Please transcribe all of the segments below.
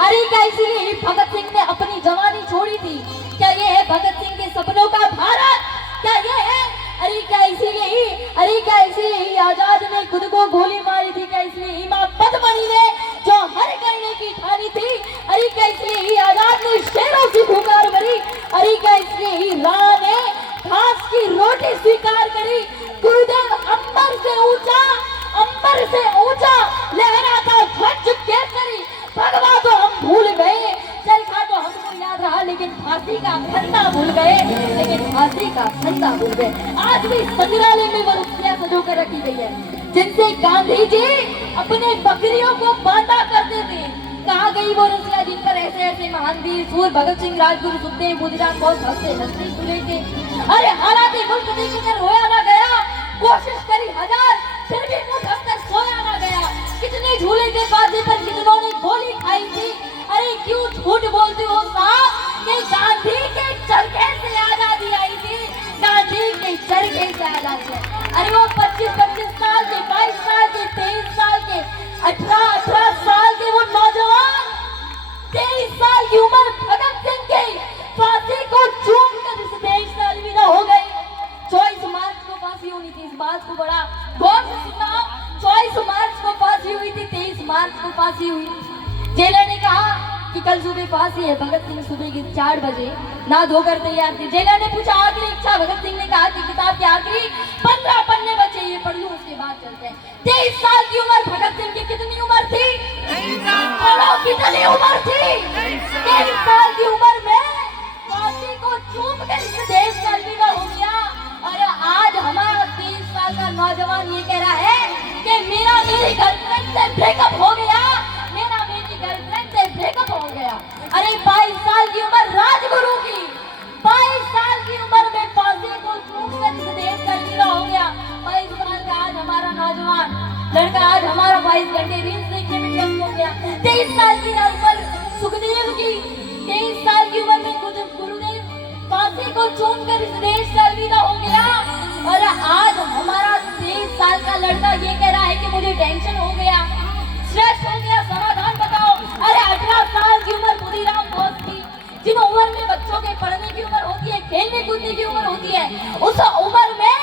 अरे क्या इसीलिए भगत सिंह ने अपनी जवानी छोड़ी थी? क्या ये है भगत सिंह के सपनों का भारत? क्या ये है? अरे क्या इसीलिए आजाद ने खुद को गोली मारी थी? क्या इसलिए मां पद्मनी ने जो हर करने की ठानी थी? अरे क्या इसलिए आजाद ने शेरों की पुकार भरी? अरे क्या इसलिए राह ने घास की रोटी स्वीकार करी? गुरुदेव अंबर से ऊंचा लहराता ध्वज केसरी। भगवा तो हम भूल गए, चरखा तो हमको याद रहा, लेकिन फांसी का फंदा भूल गए, भूल गए। आज भी संग्रहालय में वो रुपया सजो कर रखी गई है जिनसे गांधी जी अपने बकरियों को बांधा करते थे। कहाँ गई वो रसिया जिन पर ऐसे महान वीर सूर भगत सिंह, राजगुरु, सुखदेव, बुद्धिराम बहुत हंसते तुले थे? अरे हालात मुल्क देखकर रोया ना गया, कोशिश करी हजार फिर भी मुंह ढककर सोया ना गया। कितने झूले के बाजे पर कितनों ने गोली खाई थी? अरे क्यों झूठ बोलते हो साहब कि गांधी के चरखे से आजादी आई थी? गांधी के चरखे से आजादी आई। अरे वो 25-25 साल के, 22 साल के, 23 साल के, 18-18 साल के वो नौजवान, 23 साल की उम्र भगत सिंह के फांसी को चूम कर इस देश से अलविदा हो गई। 24 मार्च को फांसी होनी थी, इस बात को बड़ा गौर से सुनना। 24 मार्च को फांसी हुई थी, 23 मार्च को फांसी हुई। जेलर ने कहा कि कल सुबह फांसी है। भगत सिंह सुबह के 4 बजे ना धोकर तैयार थे। जेलर ने पूछा आखिरी इच्छा? भगत सिंह ने कहा कि किताब के आखिरी 15 पन्ने बचे, ये पढ़ लूं, उसके बाद चलते हैं। 23 साल की उम्र भगत सिंह की कितनी उम्र थी? कितनी उम्र थी? 23 साल की उम्र में फांसी को चूम कर इस देश का अलविदा हो गया। और आज हमारा 23 साल का नौजवान ये कह रहा है कि मेरी गर्लफ्रेंड से ब्रेकअप हो गया, मेरी गर्लफ्रेंड से ब्रेकअप हो गया। अरे 22 साल की उम्र राजगुरु की, 22 साल की उम्र में फांसी को चूम कर इस देश का अलविदा हो गया। 22 साल का आज हमारा नौजवान लड़का आज हमारा 22 घंटे रील्स देखने में व्यस्त हो गया। 23 साल की उम्र सुखदेव की, 23 साल की उम्र में गुरुदेव फांसी को चूम कर इस देश से अलविदा हो गया। और आज हमारा 23 साल का लड़का ये कह रहा है कि मुझे टेंशन हो गया, स्ट्रेस हो गया, समाधान बताओ। अरे 18 साल की उम्र बुद्धिराम बोस की, जिन उम्र में बच्चों के पढ़ने की उम्र होती है, खेलने कूदने की उम्र होती है, उस उम्र में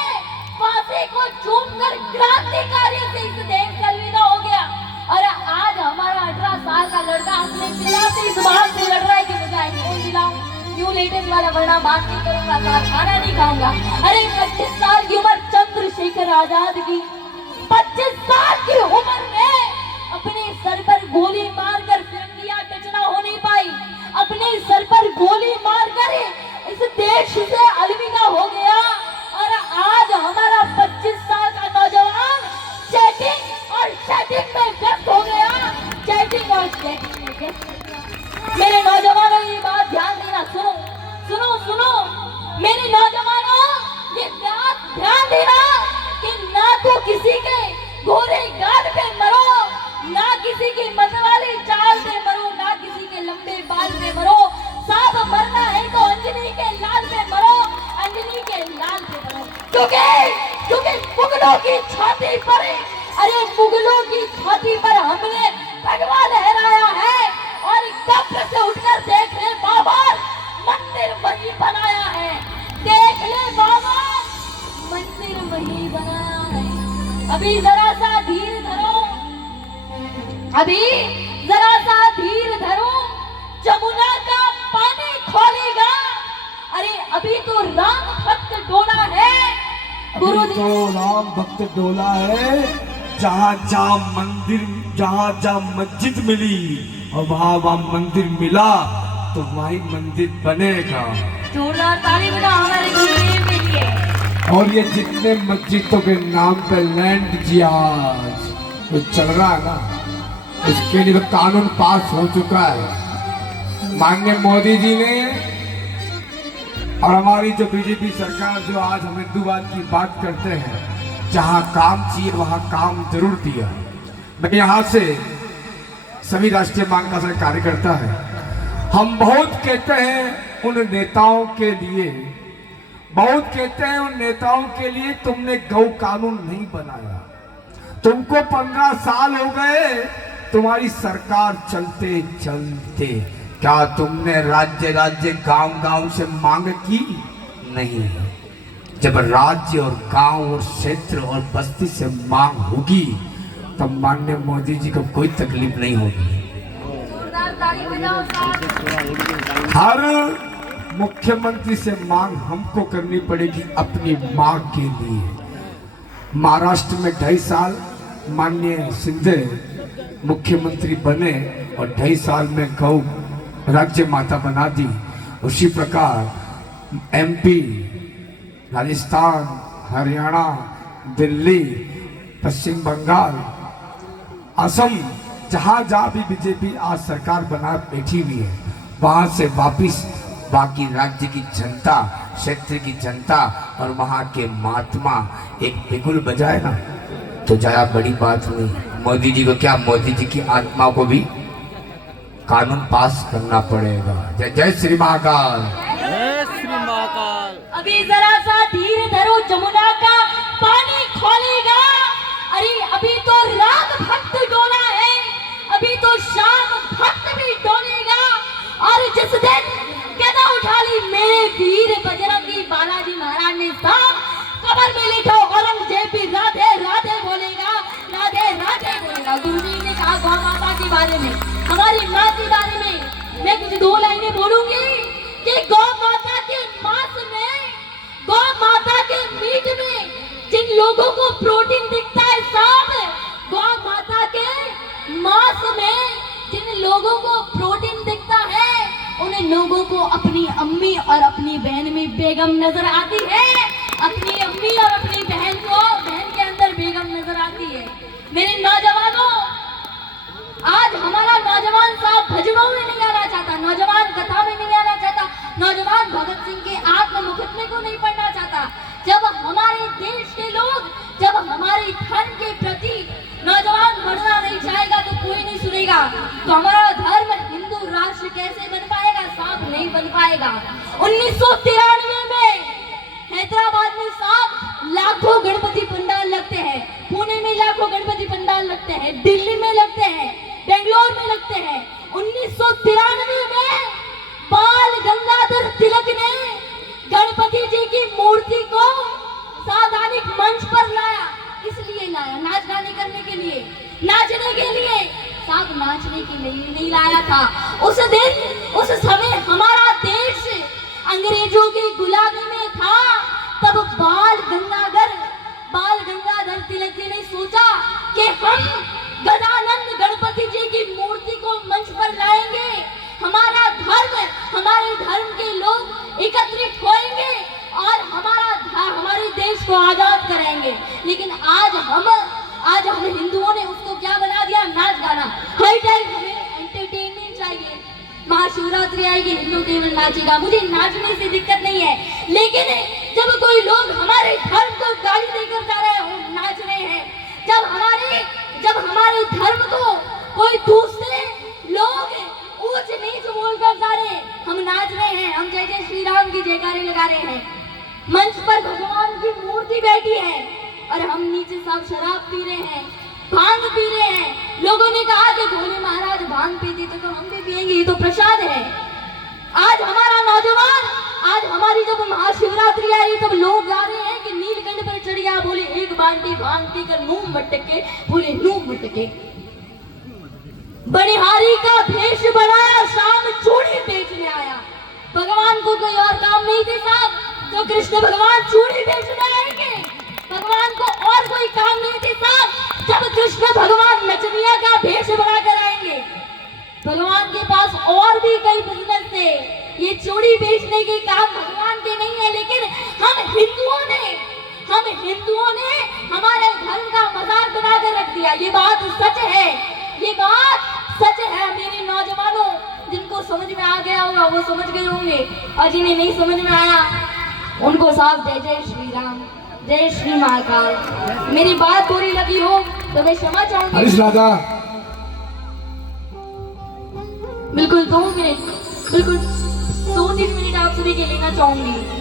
फांसी को चूम कर क्रांतिकारी से इस देश से अलविदा हो गया। और आज हमारा 18 साल का लड़का अपने चिल्लाते इस बात से लड़ रहा है कि मुझे आईफोन दिलाओ, न्यू लेटेस्ट वाला वरना बात नहीं करूंगा, साथ खाना नहीं खाऊंगा। अरे 25 साल की उम्र चंद्रशेखर आजाद की, 25 साल की उम्र में अपने सर पर गोली मारकर फिरंगियां टच ना हो नहीं पाई, अपने सर पर गोली मारकर इस देश से अलविदा हो गया। और आज हमारा 25 साल का नौजवान चैटिंग और चैटिंग में व्यस्त हो गया, चैटिंग और चैटिंग में व्यस्त। मेरे नौजवानों ये बात ध्यान देना, सुनो सुनो सुनो मेरे नौजवानों, ये बात ध्यान देना कि ना तो किसी के गोरे गाल पे मरो, ना किसी की मतवाली चाल पे मरो, ना किसी के लंबे बाल पे मरो। साहब मरना है तो अंजनी के लाल पे मरो, अंजनी के लाल पे मरो। क्योंकि मुगलों की छाती पर, अरे मुगलों की छाती पर हमने भगवा लहराया है। और कब्र से उठकर देख ले बाबर, मंदिर वही बनाया है। देख ले बाबर, मंदिर वही बनाया है। अभी जरा सा धीर धरो, अभी जरा सा धीर धरो, जमुना का पानी खोलेगा। अरे अभी तो राम भक्त डोला है, अभी तो राम भक्त डोला है। जहाँ जहाँ मंदिर, जहाँ जहाँ मस्जिद मिली और वहाँ मंदिर मिला तो वही मंदिर बनेगा। जोरदार ताली बजाओ हमारे गुरुदेव के लिए। और ये जितने मस्जिदों के नाम पे लैंड जिहाद तो चल रहा है ना, उसके लिए कानून पास हो चुका है। माननीय मोदी जी ने और हमारी जो बीजेपी सरकार जो आज हम हिंदूवाद की बात करते हैं, जहाँ काम चाहिए वहाँ काम जरूर दिया। मैं यहाँ से सभी राष्ट्रीय मांग का कार्यकर्ता है, हम बहुत कहते हैं उन नेताओं के लिए, बहुत कहते हैं उन नेताओं के लिए, तुमने गौ कानून नहीं बनाया, तुमको 15 साल हो गए तुम्हारी सरकार चलते चलते क्या तुमने राज्य राज्य गांव गांव से मांग की? नहीं। जब राज्य और गांव और क्षेत्र और बस्ती से मांग होगी तब माननीय मोदी जी को कोई तकलीफ नहीं होगी। जोरदार ताली बजाओ साहब। हर मुख्यमंत्री से मांग हमको करनी पड़ेगी अपनी मां के लिए। महाराष्ट्र में 2.5 साल माननीय शिंदे मुख्यमंत्री बने और 2.5 साल में गौ राज्य माता बना दी। उसी प्रकार एमपी, राजस्थान, हरियाणा, दिल्ली, पश्चिम बंगाल, असम, जहाँ जहाँ भी बीजेपी आज सरकार बना बैठी हुई है, वहाँ से वापिस बाकी राज्य की जनता, क्षेत्र की जनता और वहाँ के महात्मा एक बिगुल बजाए ना तो जरा बड़ी बात हुई। मोदी जी को क्या, मोदी जी की आत्मा को भी कानून पास करना पड़ेगा। जय जय श्री महाकाल। जय श्री महाकाल। अभी जरा सा धीर धरो, जमुना का पानी खोलेगा। अरे अभी तो रात भक्त डोला है, अभी तो शाम भक्त भी डोलेगा। और जिस दिन गदा उठा ली मेरे वीर बजरंगी बालाजी महाराज ने साहब, कबर में लेटा औरंगजेब भी राधे राधे बोलेगा, राधे राधे बोलेगा। गुरुजी ने कहा गौ माता के बारे में, हमारी माँ के बारे में मैं कुछ 2 लाइनें बोलूंगी कि गौ माता के मांस में, गौ माता के मीट में जिन लोगों को प्रोटीन दिखता है साहब, गौ माता के मांस में जिन लोगों को प्रोटीन दिखता है उन लोगों को अपनी अम्मी और अपनी बहन में बेगम नजर आती है। अपनी अम्मी और अपनी बहन को, बहन के अंदर बेगम नजर आती है। मेरे नौजवानों, आज हमारा नौजवान साहब भजनों में नहीं आना चाहता, नौजवान कथा में नहीं आना चाहता, नौजवान भगत सिंह के आत्ममुकदमे को नहीं पढ़ना चाहता। जब हमारे देश के लोग, जब हमारे धर्म के प्रति नौजवान बढ़ना नहीं चाहेगा तो कोई नहीं सुनेगा। तो हमारा धर्म हिंदू राष्ट्र कैसे बन पाएगा साहब? नहीं बन पाएगा। 1993 में हैदराबाद में साहब लाखों गणपति पंडाल लगते हैं, पुणे में लाखों गणपति पंडाल लगते हैं, दिल्ली में लगते हैं, बेंगलोर में लगते हैं। 1993 में बाल गंगाधर तिलक ने गणपति जी की मूर्ति को सार्वजनिक मंच पर लाया। इसलिए लाया, नाच गाने करने के लिए, नाचने के लिए साहब, नाचने के लिए नहीं लाया था। उस दिन, उस समय हमारा देश अंग्रेजों की गुलामी में था। तब बाल गंगाधर तिलक जी ने सोचा कि हम गजानंद गणपति जी की मूर्ति को मंच पर लाएंगे, हमारा धर्म, हमारे धर्म के लोग एकत्रित होंगे और हमारे देश को आजाद करेंगे। लेकिन आज हम हिंदुओं ने उसको क्या बना दिया? नाच गाना। हर टाइम हमें एंटरटेनमेंट चाहिए। महाशिवरात्रि आएगी, हिंदू केवल नाचेगा। मुझे नाचने से दिक्कत नहीं है, लेकिन जब कोई लोग हमारे धर्म को गाली देकर जा रहे हैं, नाच रहे हैं, जब हमारे धर्म को कोई दूसरे लोग ऊंच नीच बोलकर जा रहे हैं, हम नाच रहे हैं, हम जय जय श्री राम की जयकारे लगा रहे हैं। मंच पर भगवान की मूर्ति बैठी है और हम नीचे सब शराब पी रहे हैं, भांग पी रहे हैं। लोगों ने कहा कि भोले महाराज भांग पीते तो हम भी पिएंगे, ये तो प्रसाद है। आज हमारा नौजवान, आज हमारी जब महाशिवरात्रि आ रही तब लोग गा रहे हैं कि नीलकंठ पर चढ़ गया, बोले एक बाल्टी भांग पीकर मुंह मटके, बोले मुंह मटके। बनिहारी का भेष बनाया, शाम चूड़ी बेचने आया। भगवान को कोई और काम नहीं थे साहब, तो कृष्ण भगवान चूड़ी बेचने आएंगे। भगवान को और कोई काम नहीं थे साहब, जब कृष्ण भगवान नचनिया का भेष बनाकर आएंगे। भगवान के पास और भी कई बिजनेस थे, ये चूड़ी बेचने के काम भगवान के नहीं है। लेकिन हम हिंदुओं ने हमारे धर्म का मजाक बनाकर रख दिया। ये बात सच है, ये बात सच है। मेरे नौजवानों, जिनको समझ में आ गया होगा वो समझ गए होंगे, और जिन्हें नहीं समझ में आया उनको साफ जय जय श्री राम, जय श्री महाकाल। मेरी बात बुरी लगी हो तो मैं क्षमा चाहूंगी। हरीश राजा, बिल्कुल 2 मिनट, बिल्कुल 2-3 मिनट आप सभी के लेना चाहूंगी।